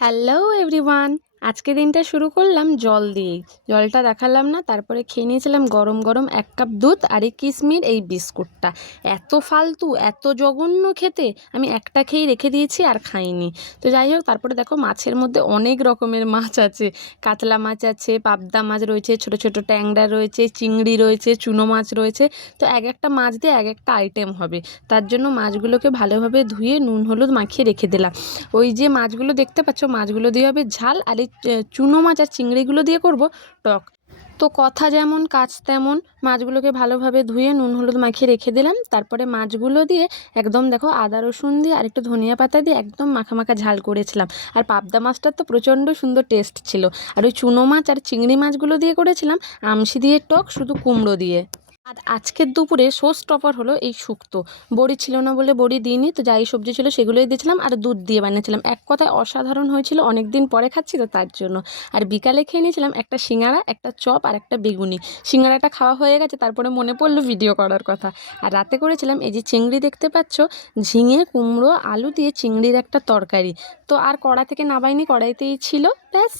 Hello everyone, আজকে দিনটা শুরু করলাম জল দিয়েই। জলটা দেখালাম না, তারপরে খেয়ে নিয়েছিলাম গরম গরম 1 কাপ দুধ আর এই কিশমির এই বিস্কুটটা। এত ফালতু, এত জঘন্য খেতে, আমি একটা খেয়েই রেখে দিয়েছি আর খাইনি। তো যাই হোক, তারপরে দেখো মাছের মধ্যে অনেক রকমের মাছ আছে। কাতলা মাছ আছে, পাবদা মাছ রয়েছে, ছোট ছোট ট্যাংরা রয়েছে, চিংড়ি রয়েছে, চুনো মাছ রয়েছে। তো এক একটা মাছ দিয়ে এক একটা আইটেম হবে। তার জন্য মাছগুলোকে ভালোভাবে ধুয়ে নুন হলুদ মাখিয়ে রেখে দিলাম। ওই যে মাছগুলো দেখতে পাচ্ছ, মাছগুলো দিয়ে হবে ঝাল, আর এই চুনো মাছ আর চিংড়িগুলো দিয়ে করব টক। তো কথা যেমন কাজ তেমন, মাছগুলোকে ভালোভাবে ধুয়ে নুন হলুদ মাখিয়ে রেখে দিলাম। তারপরে মাছগুলো দিয়ে একদম দেখো আদা রসুন দিয়ে আর একটু ধনিয়া পাতা দিয়ে একদম মাখা মাখা ঝাল করেছিলাম। আর পাবদা মাছটার তো প্রচণ্ড সুন্দর টেস্ট ছিল। আর ওই চুনো মাছ আর চিংড়ি মাছগুলো দিয়ে করেছিলাম আমশি দিয়ে টক, শুধু কুমড়ো দিয়ে। আর আজকের দুপুরে শো স্টপার হলো এই শুক্তো। বড়ি ছিল না বলে বড়ি দিইনি, তো যাই সবজি ছিল সেগুলোই দিয়েছিলাম আর দুধ দিয়ে বানিয়েছিলাম। এক কথায় অসাধারণ হয়েছিল, অনেক দিন পরে খাচ্ছি তো তার জন্য। আর বিকালে খেয়ে নিয়েছিলাম একটা সিঙ্গাড়া, একটা চপ আর একটা বেগুনি। সিঙ্গাড়াটা খাওয়া হয়ে গেছে, তারপরে মনে পড়লো ভিডিও করার কথা। আর রাতে করেছিলাম এই যে চিংড়ি দেখতে পাচ্ছ, ঝিঙে কুমড়ো আলু দিয়ে চিংড়ির একটা তরকারি। তো আর কড়া থেকে নাবাইনি, কড়াইতেই ছিল, ব্যাস।